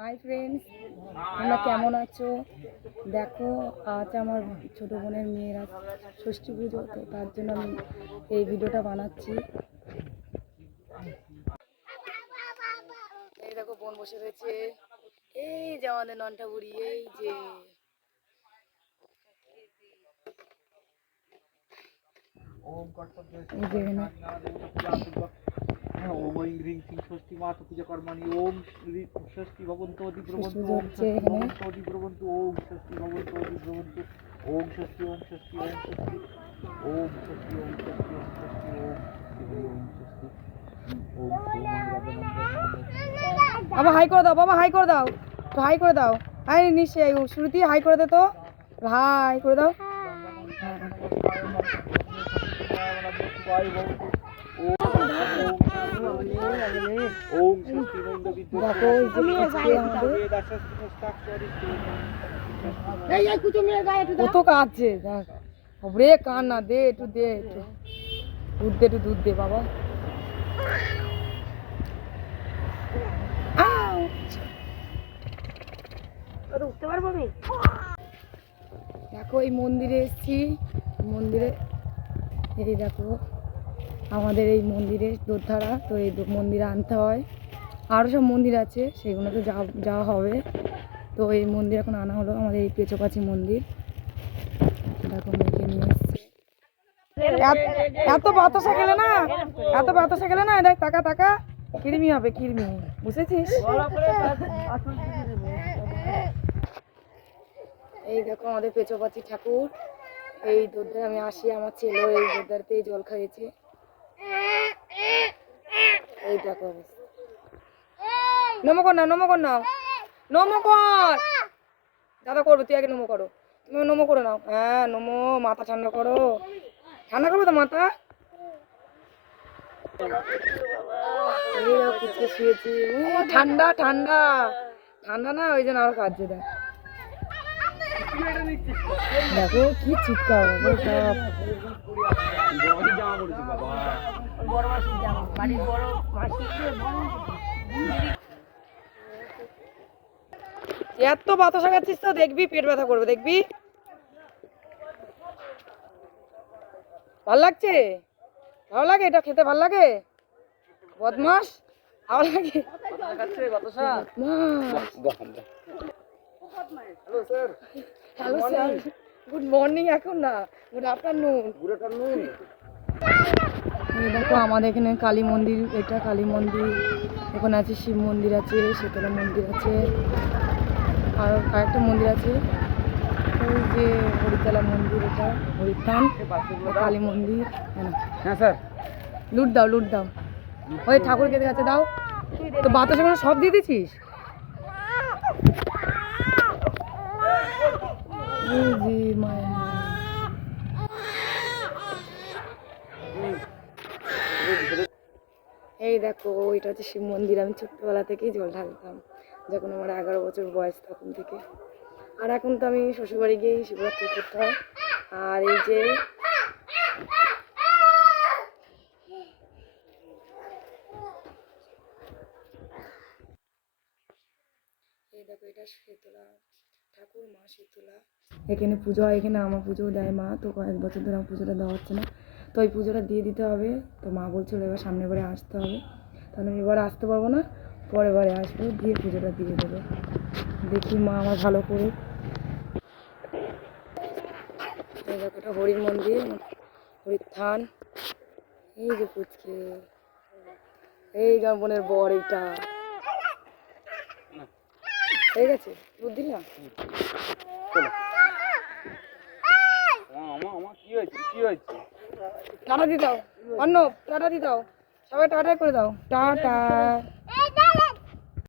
Hi friends, তোমরা কেমন আছো? দেখো, আজ আমার ছোট বোনের মেয়েরা ষষ্ঠী পুজো, তো তার জন্য আমি এই ভিডিওটা বানাচ্ছি। এই দেখো বোন বসে রয়েছে, এই যে আমাদের নন্টা বুড়ি, এই যে ओम ह्रीं श्रीं षष्ठी माता पूजा कर्माणि ओम षष्ठी भगवन्तो अधिब्रवन्तु ओम षष्ठी भगवन्तो अधिब्रवन्तु ओम षष्ठी भगवन्तो अधिब्रवन्तु ओम षष्ठी ओम षष्ठी ओम षष्ठी ओम षष्ठी ओम षष्ठी ओम षष्ठी ओम বাবা হাই করে দাও, বাবা হাই করে দাও, তো হাই করে দাও। হাই নিশ্চয়ই শ্রুতি হাই করে দে, তো হাই করে দাও। কত কাঁদছে, রে কান না, দে একটু, দে একটু দুধ দে, একটু দুধ দে বাবা। উঠতে পারবো আমি? দেখো এই মন্দিরে এসেছি, মন্দিরে এই দেখো আমাদের এই মন্দিরে দোরধারা, তো এই মন্দিরে আনতে হয়, আরও সব মন্দির আছে সেগুলোতে যাওয়া হবে। তো এই মন্দির এখন আনা হলো, আমাদের এই পেচোপাচি মন্দির। দেখো মেয়েকে নিয়ে এসছে, এত বাতাসা গেলে না, এত বাতাসা গেলে না, দেখ টাকা টাকা কিরমি হবে, কিরমি, বুঝেছিস? এই দেখো আমাদের পেচোপাচি ঠাকুর, এই দোরধারে আমি আসি, আমার ছেলেও এই দোরধারতেই জল খাইয়েছে। এই দেখো নমো কর না, নমো কর না, নমো কর, দাদা করবো, তুই আগে নমো করো, তুমি নমো করে নাও। হ্যাঁ নমো, মাথা ঠান্ডা করো, ঠান্ডা করবো তো মাথা। শুয়েছি, ঠান্ডা ঠান্ডা ঠান্ডা না, ওই জন্য আরো কাঁদছে। দেখো কি চিৎকার, এত বাতাসা খাচ্ছিস তো দেখবি পেট ব্যথা করবে, দেখবি। ভাল লাগছে, ভালো লাগে, এটা খেতে ভাল লাগে, বদমাস, ভালো লাগে। হ্যালো স্যার, গুড মর্নিং, এখন না, গুড আফটারনুন। দেখো আমাদের এখানে কালী মন্দির, এটা কালী মন্দির, ওখানে আছে শিব মন্দির আছে, শীতলা মন্দির আছে, আর আরেকটা মন্দির আছে ওই যে হরিতলা মন্দির, এটা হরিথান, কালী মন্দির। হ্যাঁ স্যার, লুট দাও, লুট দাও, ওই ঠাকুরকে কাছে দাও। তো বাতাসে কোনো সব দিয়ে দিছিস? এই দেখো এটা হচ্ছে শিব মন্দির, আমি ছোট্টবেলা থেকেই জল ঢালতাম, যখন আমার 11 বছর বয়স তখন থেকে। আর এখন তো আমি শ্বশুরবাড়ি গিয়েই শিবরাত্রি করতে হয়। আর এই যে এই দেখো এটা শীতলা ঠাকুর, মা শীতলা, এখানে পুজো হয়, এখানে আমার পুজো দেয় মা। তো কয়েক বছর ধরে আমার পুজোটা দেওয়া হচ্ছে না, তো ওই পুজোটা দিয়ে দিতে হবে। তো মা বলছিল এবার সামনের বারে আসতে হবে, তাহলে আমি এবার আসতে পারবো না, পরের বারে আসবো, দিয়ে পুজোটা দিয়ে দেবো। দেখি মা আমার ভালো করুক। এই দেখো এটা হরির মন্দির, হরির থান, এই যে পুচকে, এই বোনের বর, এইটা ঠিক আছে, দুধ দিলাম। টাটা দিয়ে দাও, অন্য টাটা দিয়ে দাও, সবাই টাটা করে দাও, টাটা।